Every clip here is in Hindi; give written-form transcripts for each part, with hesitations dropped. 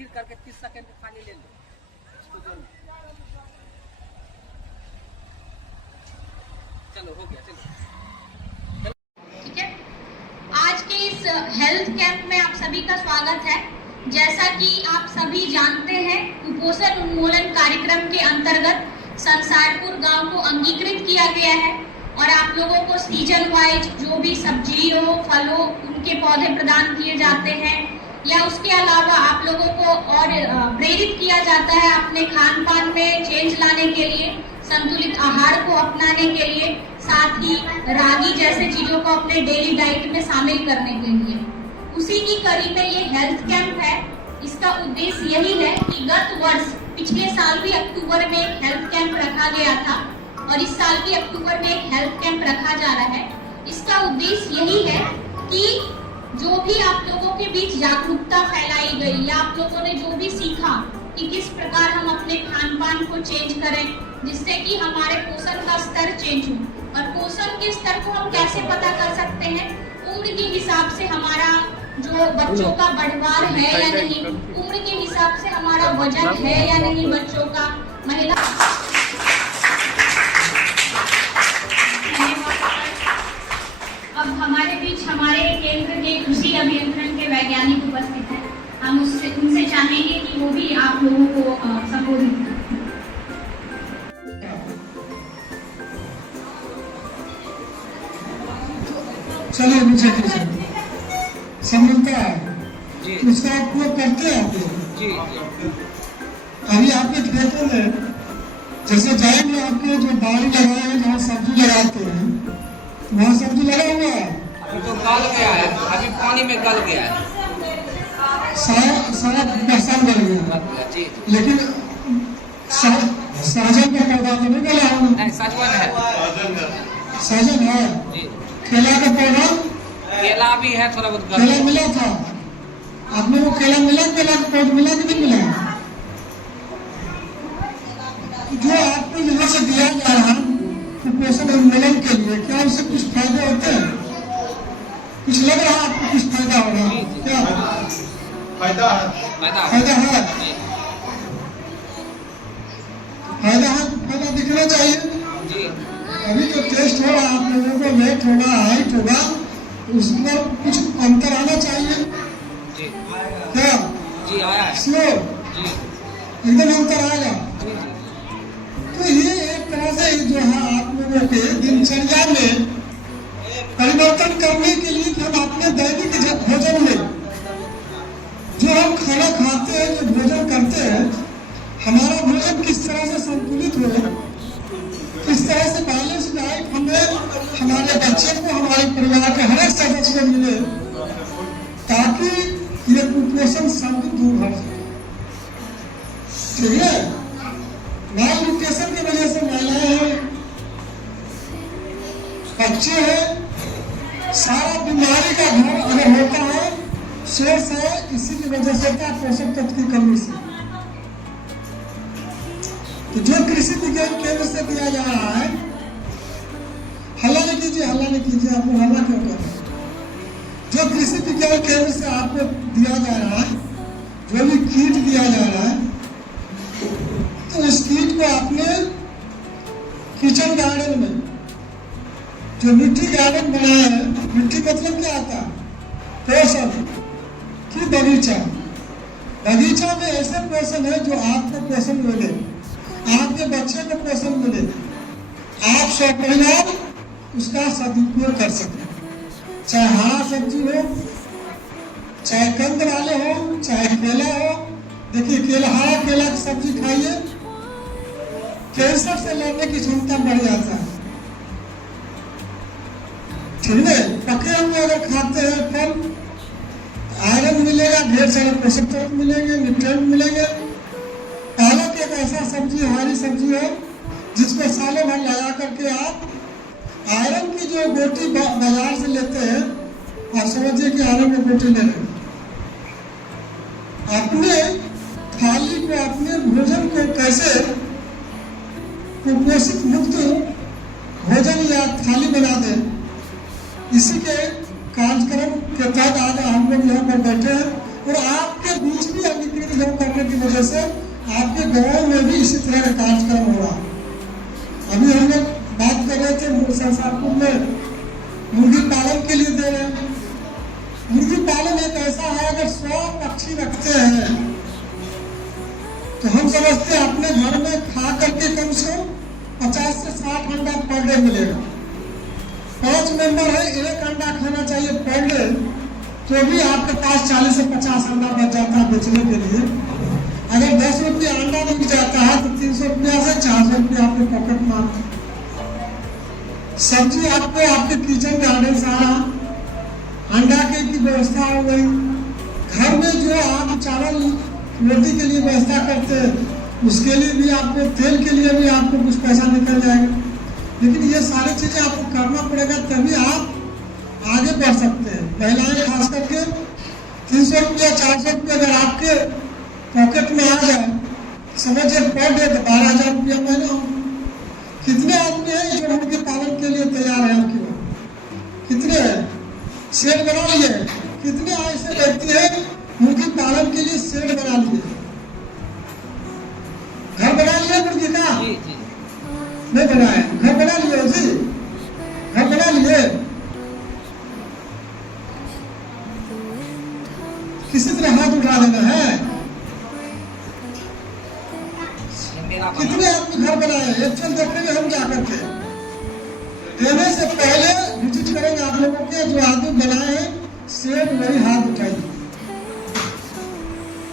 स्थिर करके 30 सेकंड में पानी ले लो इसको जोड़ना। चलो हो गया, चलो ठीक है। आज के इस हेल्थ कैंप में आप सभी का स्वागत है। जैसा कि आप सभी जानते हैं, कुपोषण उन्मूलन कार्यक्रम के अंतर्गत संसारपुर गांव को अंगीकृत किया गया है और आप लोगों को सीजन वाइज जो भी सब्जियों फलों उनके पौधे प्रदान किए जाते हैं या उसके अलावा आप लोगों को और प्रेरित किया जाता है अपने खान पान में चेंज लाने के लिए, संतुलित आहार को अपनाने के लिए, साथ ही रागी जैसे चीजों को अपने डेली डाइट में शामिल करने के लिए। उसी की कड़ी में ये हेल्थ कैंप है। इसका उद्देश्य यही है कि गत वर्ष पिछले साल भी अक्टूबर में एक हेल्थ कैंप रखा गया था और इस साल भी अक्टूबर में एक हेल्थ कैंप रखा जा रहा है। इसका उद्देश्य यही है कि जो भी आप लोगों के बीच जागरूकता फैलाई गई या आप लोगों ने जो भी सीखा कि किस प्रकार हम अपने खान पान को चेंज करें जिससे कि हमारे पोषण का स्तर चेंज हो। और पोषण के स्तर को हम कैसे पता कर सकते हैं? उम्र के हिसाब से हमारा जो बच्चों का बढ़वार है या नहीं, उम्र के हिसाब से हमारा वजन है या नहीं बच्चों का, महिला। अब हमारे बीच हमारे केंद्र के कृषि अभियंत्रण के वैज्ञानिक उपस्थित हैं। हम उनसे चाहेंगे कि वो भी आप लोगों को संबोधित करें। चलिए मुझे समझता है उसका उपयोग करते हैं आप लोग। अभी आपके खेतों में जैसे जाएंगे, आपके जो बाड़ी लगाए हैं जहाँ सब्जी लगाते हैं वहाँ सब्जी लगा हुआ है, तो गल गया है, अभी पानी में गल गया है, सारा बरसात गल गया, लेकिन सहजन का पौधा तो नहीं गला है। नहीं, सजवन है, सहजन है। केला का पौधा, केला भी है, थोड़ा बहुत केला मिला था आपने, वो केला मिला, केला का पौधा मिला कि नहीं मिला? जो आपको यहाँ से दिया जा रहा है कुपोषण उन्मूलन के लिए, क्या उससे कुछ फायदे होते हैं? कुछ लग रहा है आपको कुछ फायदा होगा? क्या फायदा है? फायदा है, फायदा है तो फायदा दिखना चाहिए। अभी जो टेस्ट हो रहा है आप लोगों को, वेट होगा, हाइट होगा, उसमें कुछ अंतर आना चाहिए। क्या जी आया स्लो एकदम अंतर आएगा। तो ये एक तरह से जो है आप लोगों के दिनचर्या में परिवर्तन करने के लिए कि हम अपने दैनिक भोजन में जो हम खाना खाते हैं, जो भोजन करते हैं, हमारा भोजन किस तरह से संतुलित हो, किस तरह से बैलेंस डाइट हमें हमारे बच्चे को, हमारे परिवार के हर एक सदस्य को मिले, ताकि ये कुपोषण शब्द दूर हो सके। ठीक है। माल न्यूट्रिशन की वजह से महिलाएं हैं, बच्चे हैं, सारा बीमारी का घर अगर होता है सोर्स है इसी की वजह से क्या, पोषक तत्व की कमी से। तो जो कृषि विज्ञान केंद्र से दिया जा रहा है, हल्ला नहीं कीजिए, हल्ला नहीं कीजिए, आप लोग हल्ला क्यों कर रहे हैं? जो कृषि विज्ञान केंद्र से आपको दिया जा रहा है, जो भी कीट दिया जा रहा है, तो उस कीट को आपने किचन गार्डन में जो मिट्टी गार्डन बनाया है, मिट्टी मतलब क्या आता है? पोषण की बगीचा। बगीचा में ऐसे पोषण है जो आपको पोषण मिले, आपके बच्चे को पोषण मिले, आप स्वपरिवार उसका सदुपयोग कर सकें। चाहे हरा सब्जी हो, चाहे कंद वाले हो, चाहे केला हो। देखिए केला, हरा केला की सब्जी खाइए, कैंसर से लड़ने की क्षमता बढ़ जाता है। ठीक है। पके हुए अगर खाते हैं फल, आयरन मिलेगा, ढेर सारे पोषक तत्व मिलेंगे, न्यूट्रिएंट मिलेंगे। पालक एक ऐसा सब्जी, हरी सब्जी है जिसको सालों भर लगा करके आप आयरन की जो गोटी बाजार से लेते हैं, आप समझिए कि आयरन की गोटी ले रहे हैं। अपने थाली को, अपने भोजन को कैसे कुपोषित मुक्त भोजन या थाली बना दे, इसी के कार्यक्रम के तहत आज हम लोग यहाँ पर बैठे हैं और आपके आपके बीच भी अधिकृत गौ करने की वजह से आपके गांव में भी इसी तरह का कार्यक्रम हो रहा। अभी हम लोग बात कर रहे थे संसारपुर में मुर्गी पालन के लिए दे रहे हैं। मुर्गी पालन एक ऐसा है, अगर 100 पक्षी रखते हैं तो हम समझते हैं अपने घर में खा करके कम से कम 50 से 60 अंडा पर डे मिलेगा। 5 मेंबर है, 1 अंडा खाना चाहिए पर डे, तो भी आपके पास 40 से 50 अंडा बच जाता है बेचने के लिए। अगर 10 रुपया अंडा बिक जाता है तो 300 रुपया से 400 रुपया आपके पॉकेट में आता है। सब्जी आपको आपके किचन गार्डन से आ रहा, अंडा के की व्यवस्था हो गई। घर में जो आप चावल रोटी के लिए व्यवस्था करते हैं उसके लिए भी आपको, तेल के लिए भी आपको कुछ पैसा निकल जाएगा। लेकिन ये सारी चीजें आपको करना पड़ेगा, तभी आप आगे बढ़ सकते हैं। महिलाएं खास करके 300 रुपया 400 रुपया अगर आपके पॉकेट में आ जाए, समझिए पर डे तो 12,000 रुपया महीना हो। कितने आदमी हैं जो मुर्गी पालन के लिए तैयार है आपकी बात? कितने हैं? शेड बना लिए? कितने ऐसे व्यक्ति हैं मुर्गी पालन के लिए शेड बना लिए, घर बना लिए मुर्गी का? नहीं बनाए, घर बना लिए उसी, घर बना लिए। किसी तरह हाथ उठा देना है। कितने आदमी घर बनाए? एक्चुअल देखेंगे हम जा करके, देने से पहले विजिट करेंगे आप लोगों के। जो आदमी बनाए हैं शेड वही हाथ उठाइए।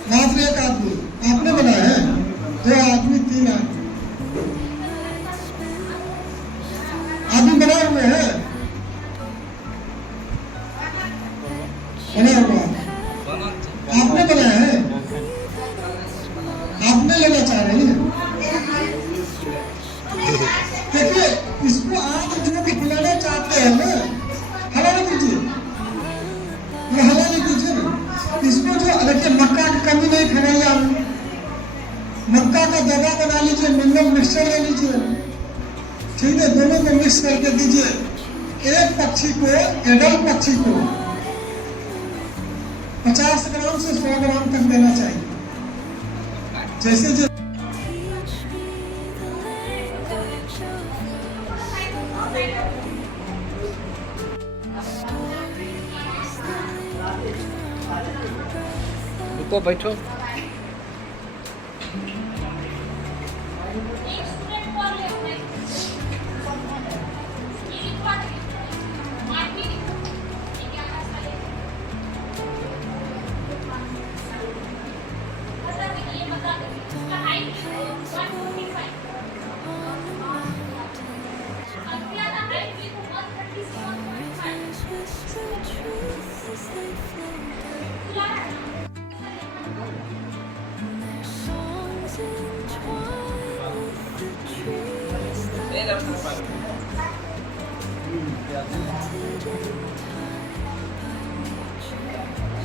मात्र 1 आदमी आपने बनाया है, 2 आदमी 3 आदमी बनाए हुए हैं, बना हुआ आपने बनाया है, आपने लेना चाह रही है। देखिए इसको आप जो खिलाना चाहते हैं ना, हला नहीं कीजिए, ये हला नहीं कीजिए ना। इसको जो देखिए मक्का की कमी नहीं खाइए आप, मक्का का दवा बना लीजिए, मिनरल मिक्सचर ले लीजिए, ठीक है, दोनों को मिक्स करके दीजिए। एक पक्षी को, एडल्ट पक्षी को 50 ग्राम से 100 ग्राम तक देना चाहिए। जैसे रुको बैठो।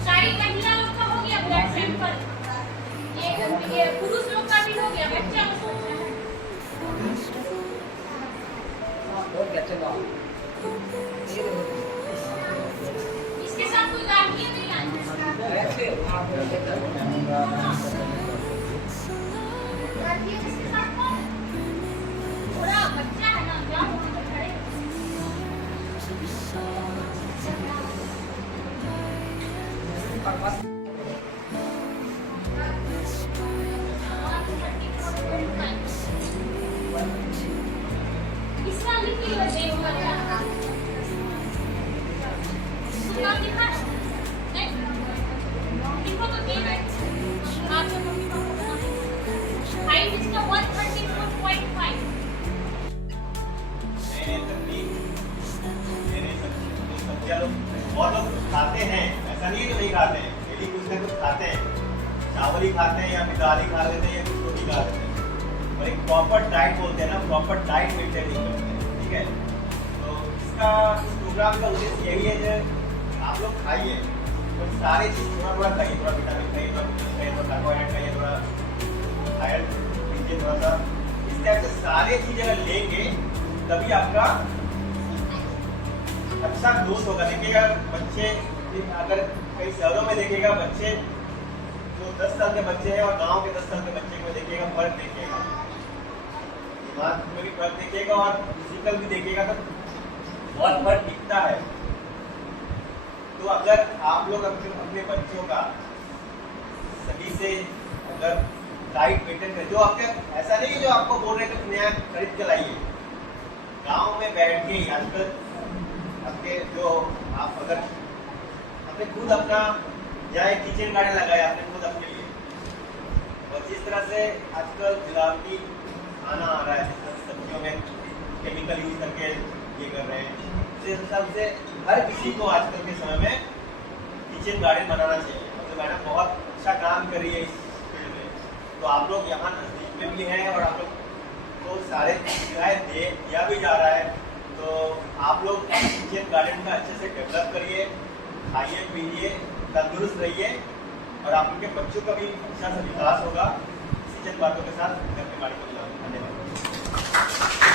सारी महिला लोग का हो गया ब्लड सैंपल, ये पुरुष लोग का भी हो गया। बच्चा इसके साथ कोई गाड़ियाँ नहीं आनी, इसके साथ थोड़ा बच्चा है ना, क्या खड़े इसका लिखी हुआ है लिखो तो दे रहे आपके मम्मी पापा को हाइट इसका 134.5। बहुत लोग खाते हैं, ऐसा नहीं है कि नहीं खाते हैं, डेली कुछ ना कुछ खाते हैं, चावल ही खाते हैं या फिर दाल ही खा लेते हैं या कुछ रोटी खा लेते हैं, और एक प्रॉपर डाइट बोलते हैं ना, प्रॉपर डाइट मेंटेन नहीं करते हैं, ठीक है। तो इसका इस प्रोग्राम का उद्देश्य यही है कि आप लोग खाइए, तो सारी चीज़ थोड़ा थोड़ा खाइए, थोड़ा विटामिन खाइए, थोड़ा प्रोटीन खाइए, थोड़ा कार्बोहाइड्रेट खाइए, थोड़ा आयरन लीजिए, थोड़ा सा इस टाइप से सारी चीज़ अगर लेंगे तभी आपका अच्छा ग्रोथ होगा। देखिएगा बच्चे, अगर कई शहरों में देखिएगा बच्चे जो 10 साल के बच्चे हैं और गांव के 10 साल के बच्चे को देखिएगा, फर्क देखिएगा, दिमाग में भी फर्क देखिएगा और फिजिकल भी देखिएगा, तो बहुत फर्क दिखता है। तो अगर आप लोग अपने बच्चों का सभी से अगर डाइट मेंटेन करें, जो आपके ऐसा नहीं है जो आपको बोल रहे थे नया खरीद के लाइए, गांव में बैठ के आजकल आपके जो आप अगर आपने खुद अपना या एक किचन गार्डन लगाया आपने खुद अपने लिए, और जिस तरह से आजकल मिलावटी खाना आ रहा है, जिस तरह से सब्जियों में केमिकल यूज करके ये कर रहे हैं, तो इस हिसाब से हर किसी को आजकल के समय में किचन गार्डन बनाना चाहिए। तो मैडम बहुत अच्छा काम कर रही है इस फील्ड में, तो आप लोग यहाँ नजदीक में भी हैं और आप लोग को सारे सुविधाएं दिया भी जा रहा है, तो आप लोग किचन गार्डन का अच्छे से डेवलप करिए, खाइए पीजिए, तंदुरुस्त रहिए और आप उनके बच्चों का भी अच्छा सा विकास होगा। इसी चंद बातों के साथ घर में गाड़ी को धन्यवाद।